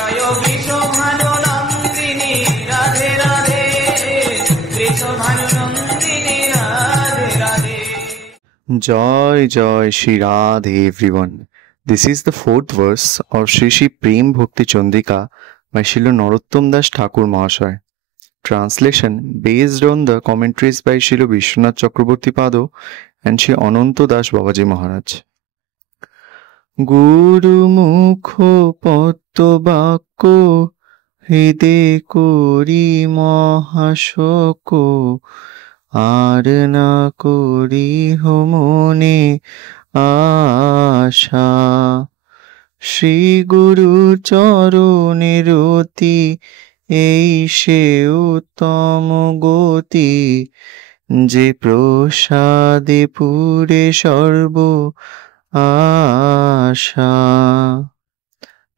Joy Vrishabhanu Nandini Radhe Radhe, Vrishabhanu Nandini Radhe Radhe. Joy, joy, Shri Radhe, everyone. This is the fourth verse of Shri Shri Prem Bhakti Chandika by Srila Narottam Das Thakur Mahasaya. Translation based on the commentaries by Srila Vishwanath Chakraborty Pado and Sri Ananta Das Babaji Maharaj. Guru Mukho Patto Bakko Hide Kori Mahashoko আর না করি মনে আশা, শ্রী গুরু চরণের রতি এই সে উত্তম গতি, যে প্রসাদে পুরে সর্ব আশা।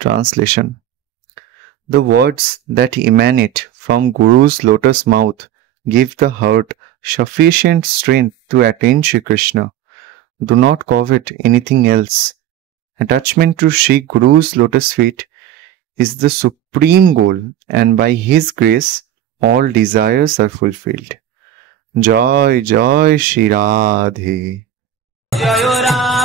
Translation: The words that emanate from Guru's lotus mouth give the heart sufficient strength to attain Shri Krishna. Do not covet anything else. Attachment to Shri Guru's lotus feet is the supreme goal, and by His grace all desires are fulfilled. Joy, joy, Shri Radhe. Joy Radhe.